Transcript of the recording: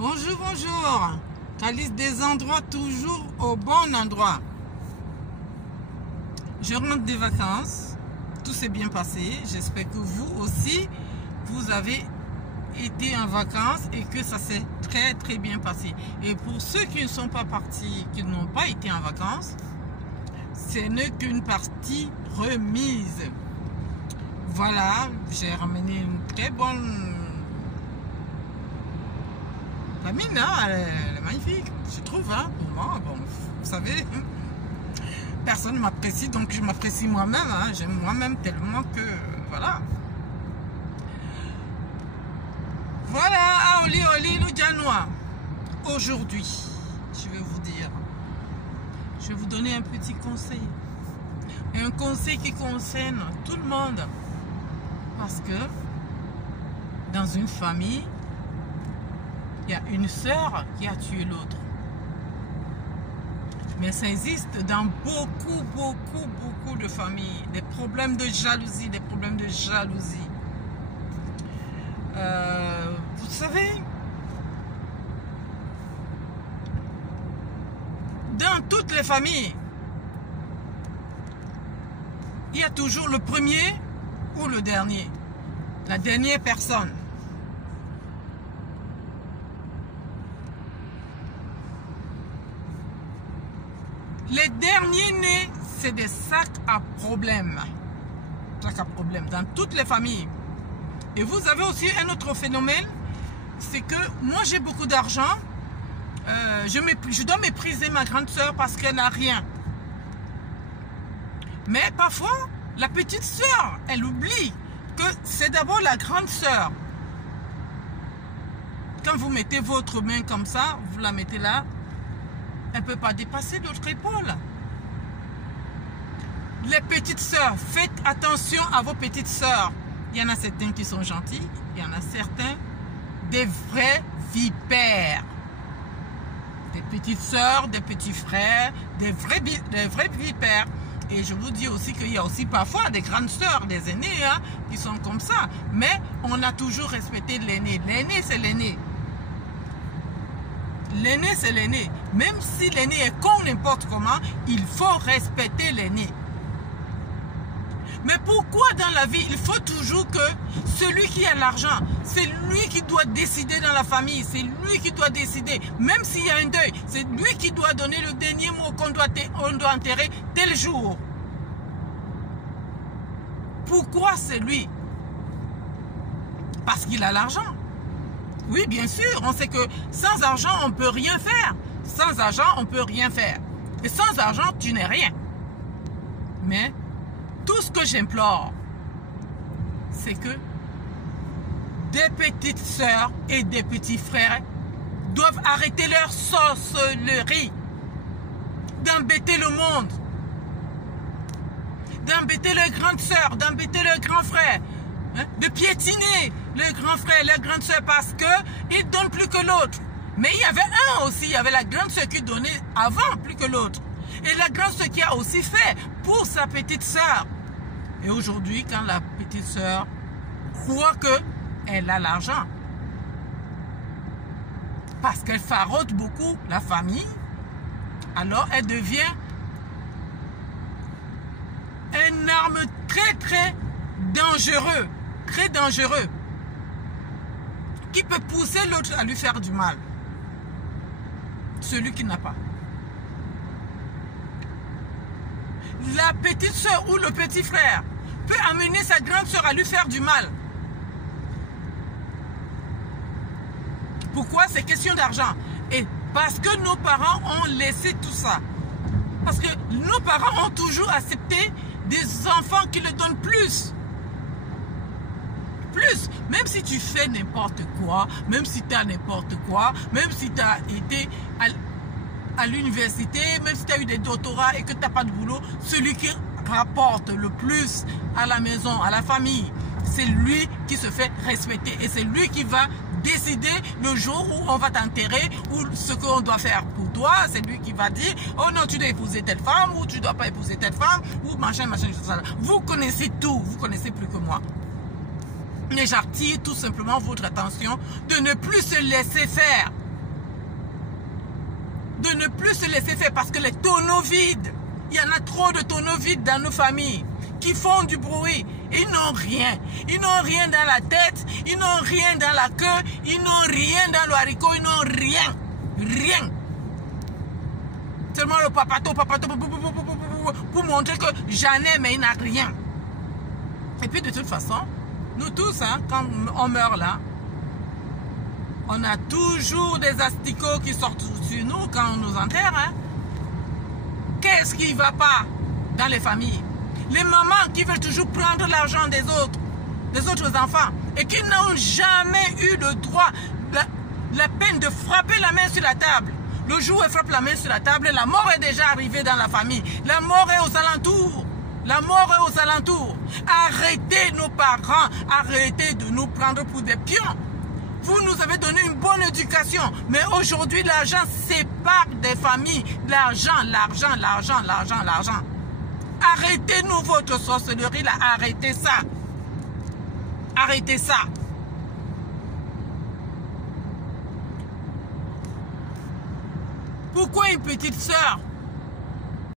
Bonjour, bonjour. La liste des endroits toujours au bon endroit. Je rentre des vacances. Tout s'est bien passé. J'espère que vous aussi, vous avez été en vacances et que ça s'est très bien passé. Et pour ceux qui ne sont pas partis, qui n'ont pas été en vacances, ce n'est qu'une partie remise. Voilà, j'ai ramené une très bonne... La mine, hein, elle est magnifique, je trouve, hein, pour moi. Bon, vous savez, personne ne m'apprécie, donc je m'apprécie moi-même. Hein, j'aime moi-même tellement que, voilà. Voilà, Oli, le Janois. Aujourd'hui, je vais vous dire, je vais vous donner un petit conseil. Un conseil qui concerne tout le monde. Parce que, dans une famille, il y a une sœur qui a tué l'autre. Mais ça existe dans beaucoup de familles. Des problèmes de jalousie, Vous savez, dans toutes les familles, il y a toujours le premier ou le dernier. La dernière personne. Les derniers nés, c'est des sacs à problème. Dans toutes les familles. Et vous avez aussi un autre phénomène, c'est que moi j'ai beaucoup d'argent. Je dois mépriser ma grande soeur parce qu'elle n'a rien. Mais parfois, la petite soeur, elle oublie que c'est d'abord la grande soeur. Quand vous mettez votre main comme ça, vous la mettez là, elle ne peut pas dépasser d'autres épaules. Les petites sœurs, faites attention à vos petites sœurs. Il y en a certains qui sont gentils, il y en a certains des vrais vipères. Des petites sœurs, des petits frères, des vrais vipères. Et je vous dis aussi qu'il y a aussi parfois des grandes sœurs, des aînés, hein, qui sont comme ça. Mais on a toujours respecté l'aîné. L'aîné, c'est l'aîné. L'aîné, c'est l'aîné. Même si l'aîné est con n'importe comment, il faut respecter l'aîné. Mais pourquoi dans la vie, il faut toujours que celui qui a l'argent, c'est lui qui doit décider dans la famille, c'est lui qui doit décider. Même s'il y a un deuil, c'est lui qui doit donner le dernier mot qu'on doit enterrer tel jour. Pourquoi c'est lui? Parce qu'il a l'argent. Oui, bien sûr, on sait que sans argent, on ne peut rien faire. Sans argent, on ne peut rien faire. Et sans argent, tu n'es rien. Mais tout ce que j'implore, c'est que des petites sœurs et des petits frères doivent arrêter leur sorcellerie d'embêter le monde, d'embêter leurs grandes sœurs, d'embêter leurs grands frères, hein, de piétiner le grand frère, la grande soeur parce qu'ils ne donnent plus que l'autre. Mais il y avait un aussi, il y avait la grande soeur qui donnait avant plus que l'autre. Et la grande soeur qui a aussi fait pour sa petite soeur. Et aujourd'hui, quand la petite soeur croit qu'elle a l'argent, parce qu'elle farote beaucoup la famille, alors elle devient une arme très dangereux, qui peut pousser l'autre à lui faire du mal. Celui qui n'a pas. La petite soeur ou le petit frère peut amener sa grande soeur à lui faire du mal. Pourquoi? C'est question d'argent. Et parce que nos parents ont laissé tout ça. Parce que nos parents ont toujours accepté des enfants qui le donnent plus. Même si tu fais n'importe quoi, même si tu as n'importe quoi, même si tu as été à l'université, même si tu as eu des doctorats et que tu n'as pas de boulot, celui qui rapporte le plus à la maison, à la famille, c'est lui qui se fait respecter. Et c'est lui qui va décider le jour où on va t'enterrer ou ce qu'on doit faire pour toi. C'est lui qui va dire, oh non, tu dois épouser telle femme ou tu ne dois pas épouser telle femme ou machin. Vous connaissez tout, vous connaissez plus que moi. Mais j'attire tout simplement votre attention de ne plus se laisser faire. de ne plus se laisser faire parce que les tonneaux vides, il y en a trop de tonneaux vides dans nos familles qui font du bruit. Ils n'ont rien. Ils n'ont rien dans la tête, ils n'ont rien dans la queue, ils n'ont rien dans le haricot, ils n'ont rien. Rien. Seulement le papato, pour montrer que j'en ai, mais il n'a rien. Et puis de toute façon, nous tous, hein, quand on meurt là, on a toujours des asticots qui sortent sur nous quand on nous enterre. Hein. Qu'est-ce qui ne va pas dans les familles? Les mamans qui veulent toujours prendre l'argent des autres enfants et qui n'ont jamais eu le droit, la peine de frapper la main sur la table. Le jour où elle frappe la main sur la table, la mort est déjà arrivée dans la famille. La mort est aux alentours. La mort est aux alentours. Arrêtez nos parents, arrêtez de nous prendre pour des pions. Vous nous avez donné une bonne éducation, mais aujourd'hui l'argent sépare des familles. L'argent. Arrêtez-nous votre sorcellerie là, arrêtez ça. Arrêtez ça. Pourquoi une petite sœur